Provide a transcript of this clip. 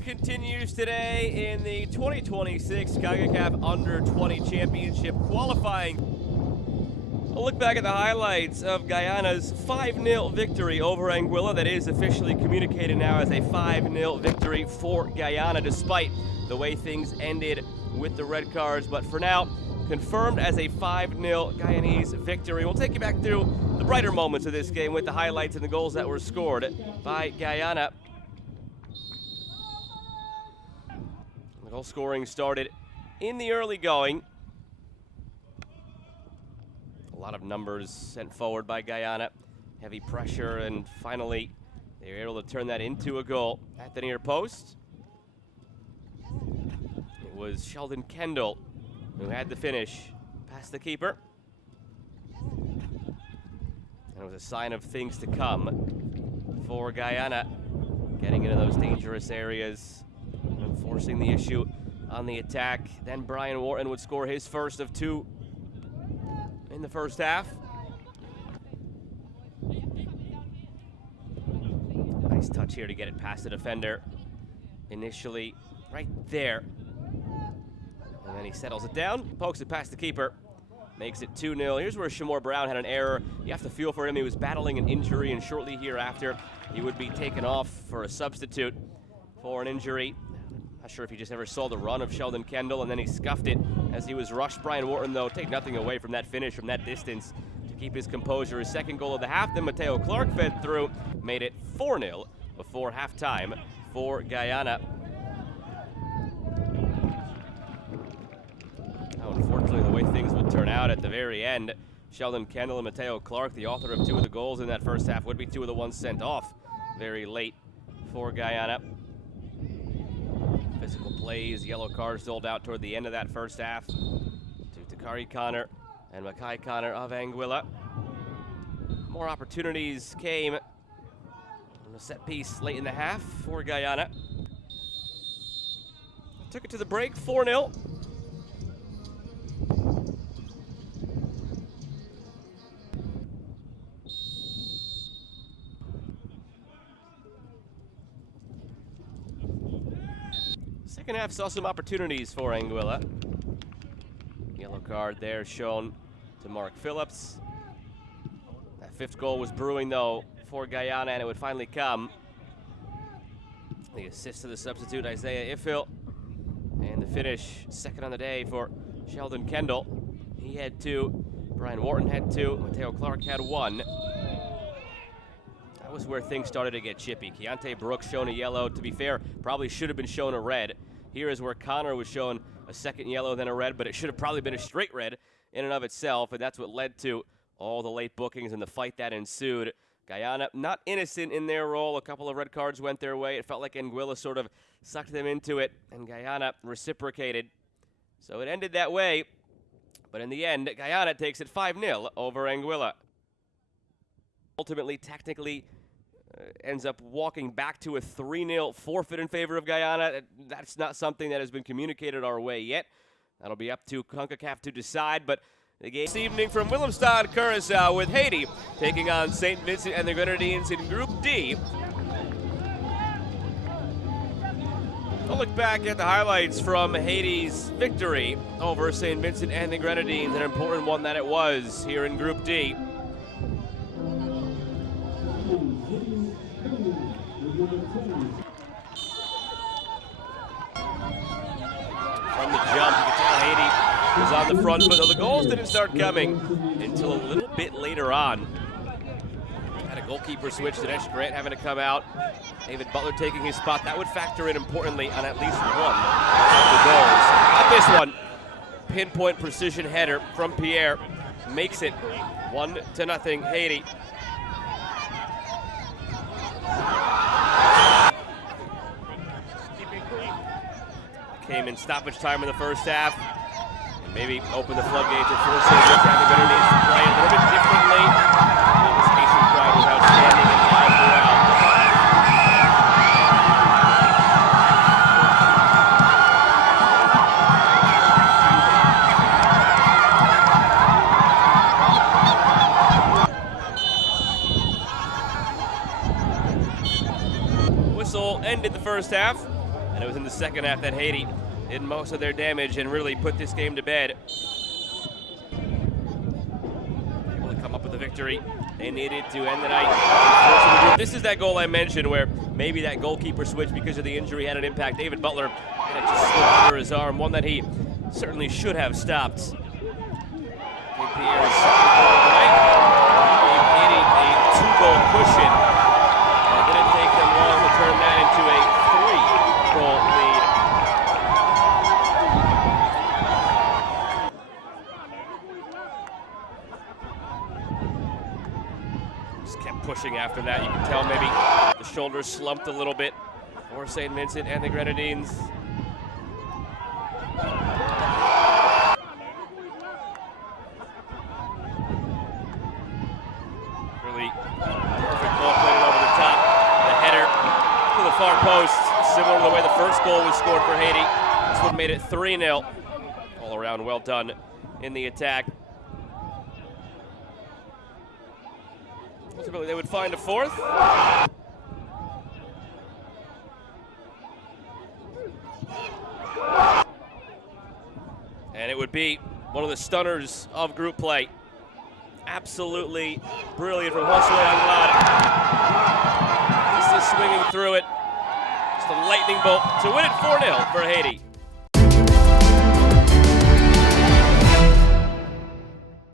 It continues today in the 2026 Concacaf Under-20 Championship qualifying. A look back at the highlights of Guyana's 5-0 victory over Anguilla. That is officially communicated now as a 5-0 victory for Guyana, despite the way things ended with the red cards. But for now, confirmed as a 5-0 Guyanese victory. We'll take you back through the brighter moments of this game with the highlights and the goals that were scored by Guyana. The goal scoring started in the early going. A lot of numbers sent forward by Guyana. Heavy pressure, and finally they were able to turn that into a goal at the near post. It was Sheldon Kendall who had the finish past the keeper. And it was a sign of things to come for Guyana, getting into those dangerous areas and forcing the issue on the attack. Then Brian Wharton would score his first of two in the first half. Nice touch here to get it past the defender. Initially right there. And then he settles it down, pokes it past the keeper, makes it 2-0. Here's where Shamor Brown had an error. You have to feel for him. He was battling an injury, and shortly hereafter, he would be taken off for a substitute for an injury. Not sure if he just never saw the run of Sheldon Kendall, and then he scuffed it as he was rushed. Brian Wharton, though, take nothing away from that finish from that distance to keep his composure. His second goal of the half, then Mateo Clark fed through, made it 4-0 before halftime for Guyana. Unfortunately, the way things would turn out at the very end, Sheldon Kendall and Mateo Clark, the author of two of the goals in that first half, would be two of the ones sent off very late for Guyana. Physical plays, yellow cards doled out toward the end of that first half to Takari Connor and Makai Connor of Anguilla. More opportunities came on a set piece late in the half for Guyana. Took it to the break, 4-0. Second half saw some opportunities for Anguilla. Yellow card there shown to Mark Phillips. That fifth goal was brewing, though, for Guyana, and it would finally come. The assist to the substitute, Isaiah Ifil. And the finish, second on the day for Sheldon Kendall. He had two. Brian Wharton had two. Mateo Clark had one. That was where things started to get chippy. Keontae Brooks shown a yellow. To be fair, probably should have been shown a red. Here is where Connor was shown a second yellow, then a red, but it should have probably been a straight red in and of itself, and that's what led to all the late bookings and the fight that ensued. Guyana not innocent in their role. A couple of red cards went their way. It felt like Anguilla sort of sucked them into it, and Guyana reciprocated. So it ended that way, but in the end, Guyana takes it 5-0 over Anguilla. Ultimately, technically, ends up walking back to a 3-0 forfeit in favor of Guyana. That's not something that has been communicated our way yet. That'll be up to Concacaf to decide, but the game this evening from Willemstad, Curaçao, with Haiti taking on St. Vincent and the Grenadines in Group D. I'll look back at the highlights from Haiti's victory over St. Vincent and the Grenadines, an important one that it was here in Group D. From the jump, you can tell Haiti was on the front foot, though the goals didn't start coming until a little bit later on. Had a goalkeeper switch, Dinesh Grant having to come out. David Butler taking his spot. That would factor in importantly on at least one of the goals. Not this one. Pinpoint precision header from Pierre makes it 1-0 Haiti. Came in stoppage time in the first half, and maybe open the floodgates and force the Grenadines to play a little bit differently. This Haitian crowd was outstanding and live throughout. Whistle ended the first half. And it was in the second half that Haiti did most of their damage and really put this game to bed. Able to come up with a victory they needed to end the night. This is that goal I mentioned where maybe that goalkeeper switch because of the injury had an impact. David Butler had it just slip under his arm, one that he certainly should have stopped. Pierre's second goal of the night gave Haiti a 2-goal cushion. And it didn't take them long to turn that into a 3-goal lead. Just kept pushing after that. You can tell maybe the shoulders slumped a little bit for St. Vincent and the Grenadines. Perfect ball played over the top. The header to the far post, similar to the way the first goal was scored for Haiti. This one made it 3-0. All around well done in the attack. Ultimately, they would find a fourth. And it would be one of the stunners of group play. Absolutely brilliant from Josue Anguilla. This is swinging through it. Just a lightning bolt to win it 4-0 for Haiti.